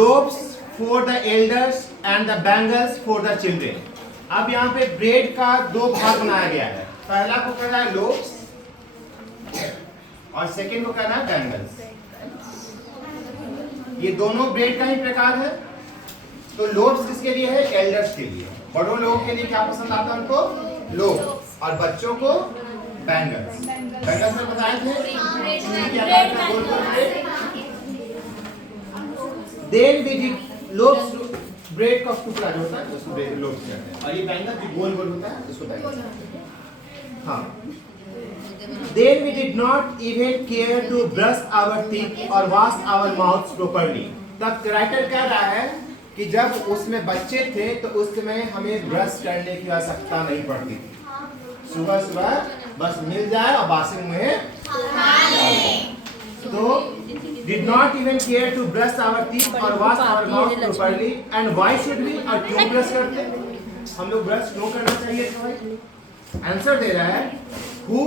Lobes for the elders and the bangles for the children. अब यहाँ पे bread का दो भाग बनाया गया है। पहला को कहना है लोब्स और सेकंड को कहना है बैंगल्स। ये दोनों ब्रेड का ही प्रकार है। तो लोब्स किसके लिए है? एल्डर्स के लिए। बड़ों लोगों के लिए क्या पसंद आता है उनको? लोब। और बच्चों को बैंगल्स। बैंगल्स में बताए थे then we did loaves bread का टुकड़ा जो होता है उसको लोब्स कहते हैं। और ये बैंगल जो गोल गोल होता है उसको बैंगल्स कहते हैं। हाँ। Then we did not even care to brush our teeth or wash our mouths properly. तब राइटर कह रहा है कि जब उसमें बच्चे थे तो उस समय हमें ब्रश करने की आवश्यकता नहीं पड़ती थी। सुबह सुबह बस मिल जाए और बासी मुंह तो did not even care to brush our teeth or wash our mouth properly. And why should we? और क्यों ब्रश करते? हम लोग ब्रश क्यों करना चाहिए भाई? आंसर दे रहा है Who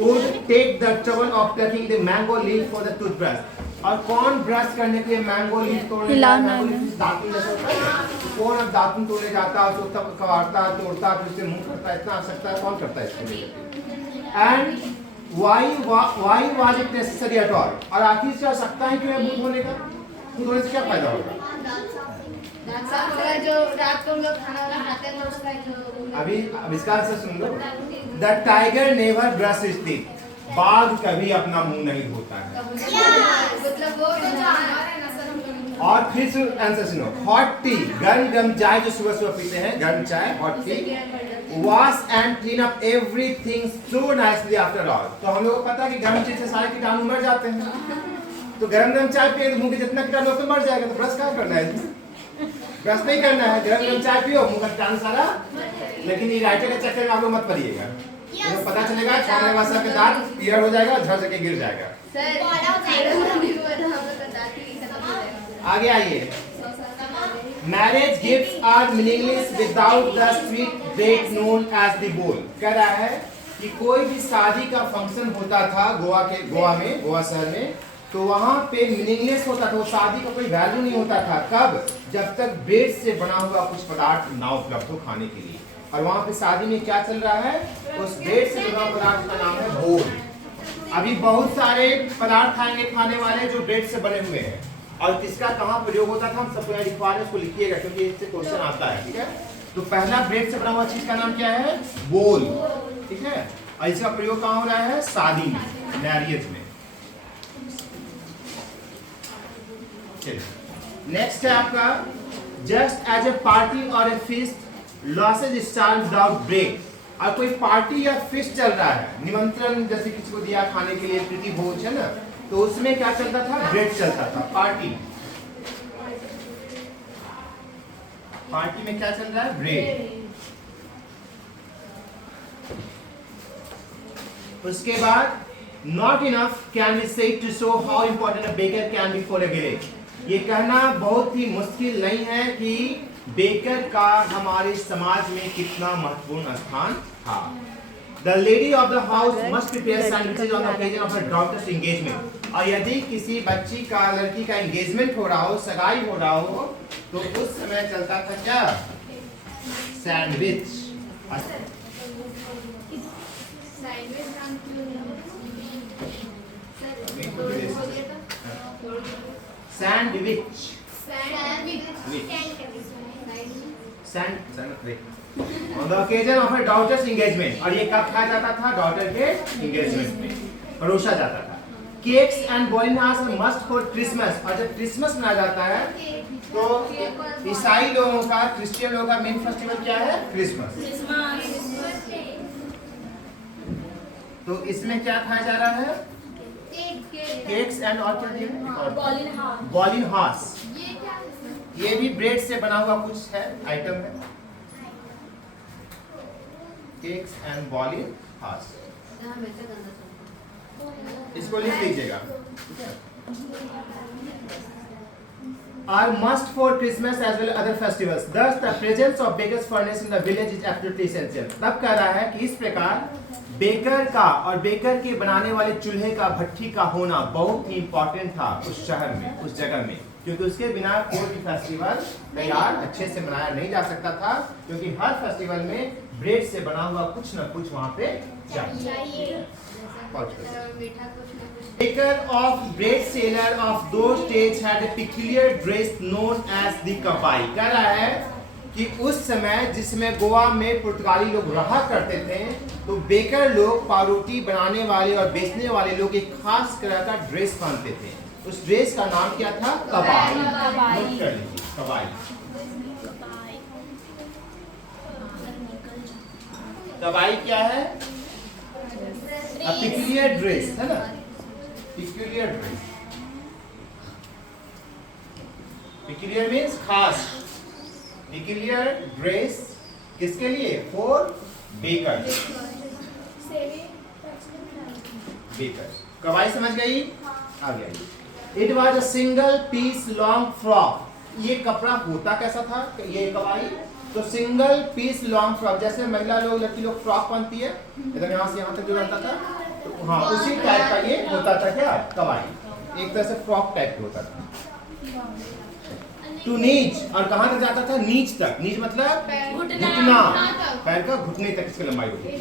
would take the trouble of taking the mango leaf for the toothbrush? और कौन ब्रश करने के लिए मैंगो लीफ तोड़ने जाता है? दातुन जैसा होता है। कौन अब दातुन तोड़ने जाता है, उसको तब कबाड़ता है, तोड़ता है, फिर से मुंह करता है, इतना आवश्यकता है कौन करता है इसके लिए? And why was it necessary at all? और आखिर से आवश्यकता है क्यों मुंह धोने का? मुंह धोने से क्या फायदा होगा? जो रात को लोग खाना खाते हैं उसका जो अभी इसका answer soon low. The tiger never brushes his teeth. बाघ कभी अपना मुंह नहीं धोता है। मतलब वो और फिर आंसर सुनो। हॉट टी, गर्म चाय जो सुबह सुबह पीते हैं, गर्म चाय, hot T. Wash and clean up everything so nicely after all. तो हम लोगों को पता है कि गर्म चीज से सारे कीटाणु मर जाते हैं। तो गर्म चाय पिए तो मुंह के जितना कीटाणु तो मर जाएगा। तो ब्रश क्या करना है? ब्रश नहीं करना है। गर्म चाय पियो, मुंह का कीटाणु सारा। लेकिन ये राइटर के चक्कर में आप लोग मत पड़िएगा। तो पता चलेगा खाने वाला का दांत पीला हो जाएगा, झड़ से गिर जाएगा। आगे आइए। Marriage gifts are meaningless without the sweet bread known as the bol. कह रहा है कि कोई भी शादी का फंक्शन होता था गोवा शहर में, तो वहां पे मीनिंगलेस होता था। वो शादी का कोई वैल्यू नहीं होता था। कब? जब तक ब्रेड से बना हुआ कुछ पदार्थ ना उपलब्ध हो खाने के लिए। और वहां पे शादी में क्या चल रहा है? उस ब्रेड से बना पदार्थ का नाम है बोल। अभी बहुत सारे पदार्थ आएंगे खाने वाले जो ब्रेड से बने हुए हैं। और किसका कहाँ प्रयोग होता था हम सबको यहाँ लिखवा रहे हैं, उसको लिखिएगा क्योंकि इससे क्वेश्चन आता है। ठीक है। तो पहला ब्रेड से बना हुआ चीज का नाम क्या है? बोल। ठीक है। और इसका प्रयोग कहाँ हो रहा है? शादी में, मैरिज में। नेक्स्ट है आपका जस्ट एज ए पार्टी और a feast losses start without break. और कोई पार्टी या फीस्ट चल रहा है, निमंत्रण जैसे किसी को दिया खाने के लिए, प्रीति भोज है ना, तो उसमें क्या चलता था? ब्रेड चलता था। पार्टी में क्या चल रहा है? ब्रेड। उसके बाद not enough can be said to show how important a baker can be for a village. ये कहना बहुत ही मुश्किल नहीं है कि बेकर का हमारे समाज में कितना महत्वपूर्ण स्थान था। The lady of the house must prepare sandwiches on the occasion of her daughter's engagement. और यदि किसी बच्ची का, लड़की का एंगेजमेंट हो रहा हो, सगाई हो रहा हो, तो उस समय चलता था क्या? Sandwich. Sandwich on the occasion of her daughter's engagement। और ये कब खाया जाता था? डॉटर के एंगेजमेंट में परोसा जाता था। केक्स एंड बॉलिनास मस्ट फॉर क्रिसमस। और जब क्रिसमस मनाया जाता है तो ईसाई लोगों का, क्रिश्चियन लोगों का मेन फेस्टिवल क्या है? क्रिसमस। तो इसमें क्या खाया जा रहा है? केक्स एंड और क्या दिया? बॉलिनहास। ये भी ब्रेड से बना हुआ कुछ है, आइटम है। केक्स एंड बॉलिनहास, इसको लिख लीजिएगा। Are must for Christmas as well as other festivals. Thus, the presence of bakers' furnace in the village is absolutely essential. तब कह रहा है कि इस प्रकार बेकर का और बेकर के बनाने वाले चूल्हे का, भट्ठी का होना बहुत ही इंपॉर्टेंट था उस शहर में, उस जगह में। क्योंकि उसके बिना कोई भी फेस्टिवल तैयार अच्छे से मनाया नहीं जा सकता था, क्योंकि हर फेस्टिवल में ब्रेड से बना हुआ कुछ ना कुछ वहाँ पे चाहिए। मीठा कुछ ना कुछ। Baker of bread seller of those days had a peculiar dress known as the kabai। कह रहा है कि उस समय जिसमें गोवा में पुर्तगाली लोग रहा करते थे, तो बेकर लोग पावरोटी बनाने वाले और बेचने वाले लोग एक खास तरह का ड्रेस पहनते थे। उस ड्रेस का नाम क्या था? कबाई। नोट कर लीजिए, कबाई। कबाई क्या है? A peculiar dress, है ना? Peculiar dress। Peculiar means खास। Peculiar dress किसके लिए? For bakers। bakers। कबाई समझ गई? आ गया। It was a single piece long frock। ये कपड़ा होता कैसा था? ये कबाई तो सिंगल पीस लॉन्ग फ्रॉक, जैसे महिला लोग, लड़की लोग फ्रॉक पहनती है, इधर यहाँ से यहाँ तक जो रहता था, तो हाँ उसी टाइप का ये होता था। क्या? कबाई। एक तरह से फ्रॉक टाइप का होता था। टू नीच, और कहाँ तक जाता था? नीच तक। नीच मतलब घुटना, पैर का घुटने तक इसकी लंबाई होती है।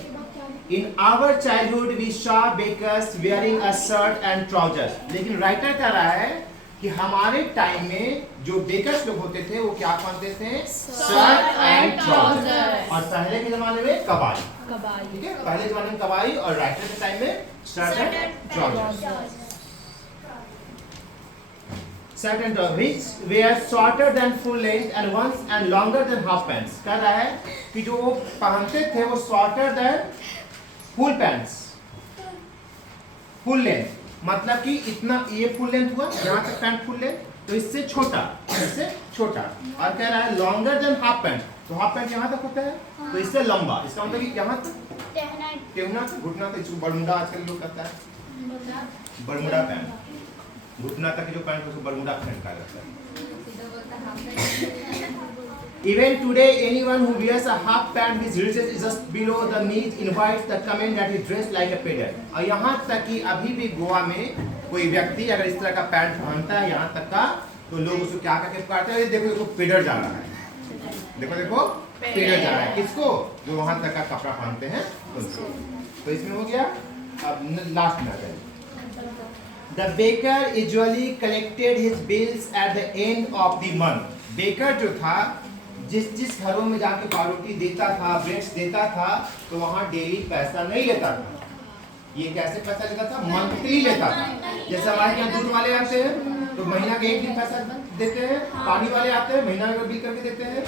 In our childhood we saw bakers wearing a shirt and trousers. लेकिन राइटर कह रहा है कि हमारे टाइम में जो बेकर्स लोग होते थे वो क्या पहनते थे? Shirt and trouser. और पहले के जमाने में कबाई। ठीक है, पहले जमाने में कबाई और राइटर के टाइम में shirt and trouser. Shirt and trouser which were shorter than full length and once and longer than half pants। कह रहा है कि जो वो पहनते थे वो shorter than full pants, full length मतलब कि इतना, ये फुल लेंथ हुआ, यहाँ तक पैंट फुल लेंथ, तो इससे छोटा, इससे छोटा। और कह रहा है लॉन्गर देन हाफ पैंट, तो हाफ पैंट यहाँ तक होता है, तो इससे लंबा। इसका मतलब कि यहाँ तक टेहना से घुटना तक, इसको बरमुडा आजकल लोग करता है, बरमुडा पैंट। घुटना तक जो पैंट उसको बरमुडा पैंट कहा जाता है। Even today, anyone who wears a half pant which reaches just below the knees invites the comment that he dressed like a pedant। और यहाँ तक कि अभी भी गोवा में कोई व्यक्ति अगर इस तरह का पैंट पहनता है यहाँ तक का, तो लोग उसको क्या करके पुकारते हैं? देखो देखो पेडर जा रहा है, देखो देखो पेडर जा रहा है। किसको? जो वहाँ तक का कपड़ा पहनते हैं उनको। तो इसमें हो गया। अब लास्ट में आ जाए। The baker usually collected his bills at the end of the month। Baker जो था, जिस घरों में जाके पावरोटी देता था, ब्रेड्स देता था, तो वहाँ डेली पैसा नहीं लेता था। ये कैसे पैसा लेता था? मंथली लेता था। जैसे हमारे यहाँ दूध वाले आते हैं तो महीना के एक दिन पैसा देते हैं, पानी वाले आते हैं महीना का बिल करके देते हैं,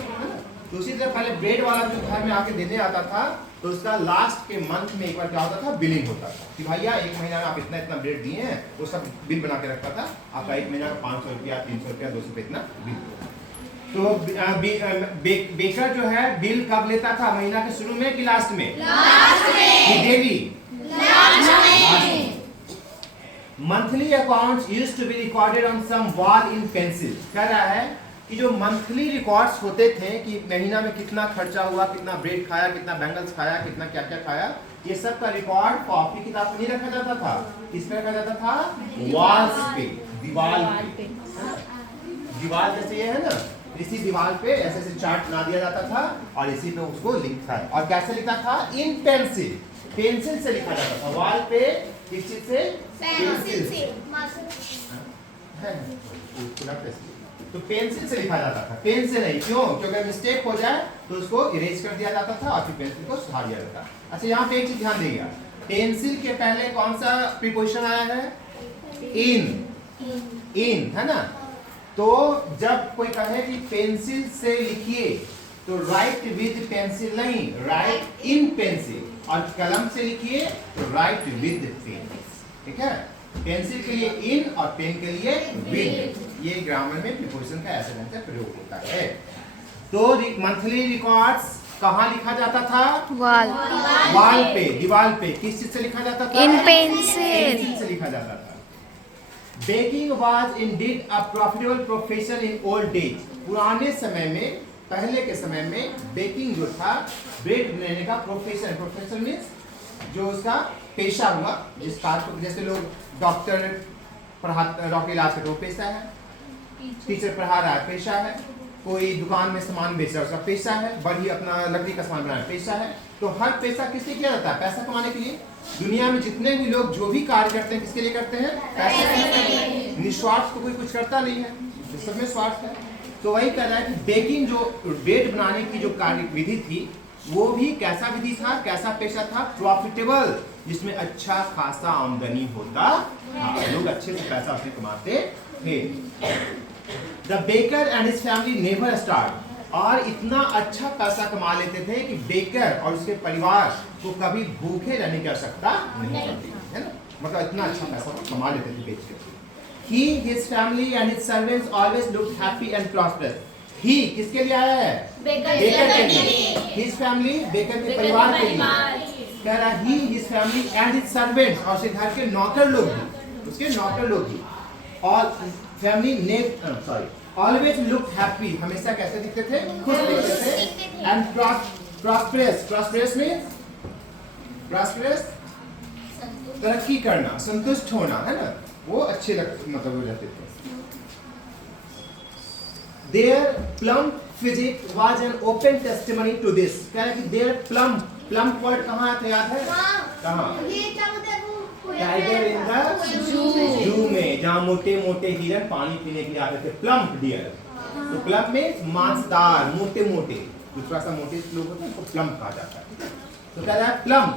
तो उसी तरह पहले ब्रेड वाला जो घर में आके देने आता था, तो उसका लास्ट के मंथ में एक बार क्या होता था? बिलिंग होता था कि भैया एक महीना में आप इतना इतना ब्रेड दिए हैं, वो सब बिल बना के रखता था। आपका एक महीना का 500 रुपया, 300 रुपया, 200 रुपया इतना बिल। तो बेकर जो है बिल कब लेता था? महीना के शुरू में कि लास्ट में? लास्ट में। डेली? लास्ट में। Monthly accounts used to be recorded on some wall in pencil. कह रहा है कि जो मंथली रिकॉर्ड्स होते थे कि महीना में कितना खर्चा हुआ, कितना ब्रेड खाया, कितना बैंगल्स खाया, कितना क्या क्या खाया, ये सब का रिकॉर्ड कॉपी किताब में नहीं रखा जाता था। किस पे रखा जाता था? वॉल्स पे, दीवार पे। दीवार जैसे ये है ना, इसी दीवार पे ऐसे ऐसे चार्ट बना दिया जाता था और इसी पे उसको लिखता है। और कैसे लिखता था? इन पेंसिल, पेंसिल से लिखा जाता था। वॉल पे किस चीज से? पेंसिल से। तो पेंसिल से लिखा जाता था, पेन से नहीं। क्यों? क्योंकि अगर मिस्टेक हो जाए तो उसको इरेज कर दिया जाता था और फिर पेंसिल को सुधार दिया जाता। अच्छा, यहाँ पे एक चीज ध्यान देगा, पेंसिल के पहले कौन सा प्रीपोजिशन आया है? इन। इन है ना। तो जब कोई कहे कि पेंसिल से लिखिए तो राइट विद पेंसिल नहीं, राइट इन पेंसिल। और कलम से लिखिए तो राइट विद पेन। ठीक है, पेंसिल के लिए इन और पेन के लिए विद। ये ग्रामर में प्रीपोजिशन का ऐसे ढंग से प्रयोग होता है। तो मंथली रिकॉर्ड्स कहाँ लिखा जाता था? वॉल। वॉल पे, दीवार पे। किस चीज से लिखा जाता था? इन पेंसिल। पेंसिल से लिखा जाता था। Baking was indeed a profitable profession in old days. पुराने समय में, पहले के समय में बेकिंग जो था, ब्रेड बनाने का प्रोफेशन, प्रोफेशन मींस जो उसका पेशा हुआ, जिस कार्य को, जैसे लोग डॉक्टर पढ़ाते, डॉक्टर इलाज करते, वो पेशा है। टीचर पढ़ा रहा है, पेशा है। कोई दुकान में सामान बेच रहा है, उसका पेशा है। बढ़ी अपना लकड़ी का सामान बना रहा है, पेशा है। तो हर पैसा किससे किया जाता है? पैसा कमाने के लिए। दुनिया में जितने भी लोग जो भी कार्य करते हैं किसके लिए करते हैं? पैसे के लिए। निस्वार्थ तो कोई कुछ करता नहीं है, सब में स्वार्थ है। तो वही कह रहा है कि बेकिंग जो ब्रेड बनाने की जो कार्य विधि थी वो भी कैसा विधि था, कैसा पेशा था? प्रॉफिटेबल, जिसमें अच्छा खासा आमदनी होता था, लोग अच्छे से पैसा उसमें कमाते थे। The baker and his family never starved, और इतना अच्छा पैसा कमा लेते थे कि बेकर और उसके परिवार को कभी भूखे रहने की आवश्यकता नहीं पड़ती, है ना? मतलब इतना अच्छा पैसा वो कमा लेते थे बेच कर। He, his family and his servants always looked happy and prosperous. He किसके लिए आया है? बेकर के लिए। His family, बेकर के परिवार के लिए। कह रहा he, his family and his servants, और उसके घर के नौकर लोग भी, उसके नौकर लोग भी, और फैमिली always looked happy, हमेशा कैसे दिखते थे? खुश दिखते थे। And prosperous, prosperous means prosperous, तरक्की करना, संतुष्ट होना, है ना? वो अच्छे मतलब हो जाते थे। Their plump physique was an open testimony to this. कह रहा है कि their plump word कहाँ आता याद है? कहाँ? टाइगर इन द जू में, जहाँ मोटे मोटे हिरन पानी पीने के लिए आते थे, प्लम्प डियर। तो प्लम्प में मांसदार, मोटे मोटे, जो थोड़ा सा मोटे लोग होते हैं उसको प्लम्प कहा जाता है। तो कह रहा है प्लम्प,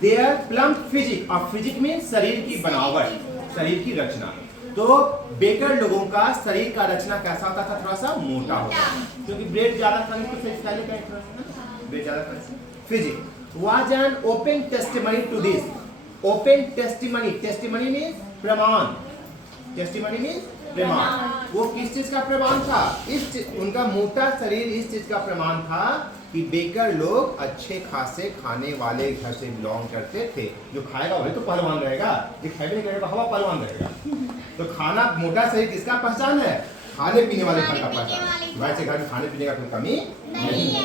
देयर प्लम्प फिजिक, और फिजिक में शरीर की बनावट, शरीर की रचना। तो बेकर लोगों का शरीर का रचना कैसा होता था? थोड़ा सा मोटा होता था, क्योंकि ब्रेड ज्यादा खाने से ब्रेड ज्यादा खाने से। Physique was an open testimony to this. Open testimony, testimony means प्रमाण, टेस्टिमनी मींस प्रमाण। वो किस चीज का प्रमाण था? उनका मोटा शरीर इस चीज का प्रमाण था कि बेकर लोग अच्छे खासे खाने वाले घर से बिलोंग करते थे। जो खाएगा वही तो पहलवान रहेगा, जो खाए नहीं करेगा हवा पहलवान रहेगा। तो खाना, मोटा शरीर किसका पहचान है? खाने पीने वाले घर का पहचान। वैसे घर में खाने पीने का कोई कमी नहीं है।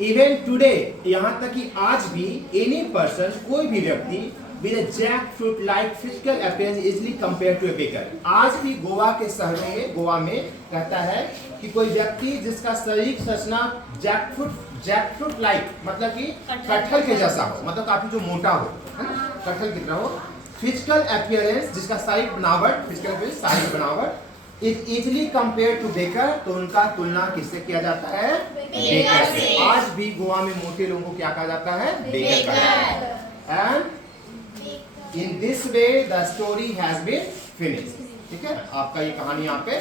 इवन टुडे, यहाँ तक कि आज भी, एनी पर्सन, कोई भी व्यक्ति with a jackfruit like physical appearance easily compared to a baker. आज भी गोवा के शहरों में, गोवा में कहता है कि कोई व्यक्ति जिसका शारीरिक संरचना जैकफ्रूट लाइक, मतलब कि कटहल के जैसा हो, मतलब काफी जो मोटा हो, है ना, कटहल की तरह हो। फिजिकल अपीयरेंस, जिसका शारीरिक बनावट, फिजिकल अपीयरेंस शारीरिक बनावट, is easily compare to baker, तो उनका तुलना किससे किया जाता है? बेकर से। आज भी गोवा में मोटे लोगों को क्या कहा जाता है? बेकर कहा जाता है। And in this way the story has been finished। ठीक है, आपका ये कहानी यहाँ पे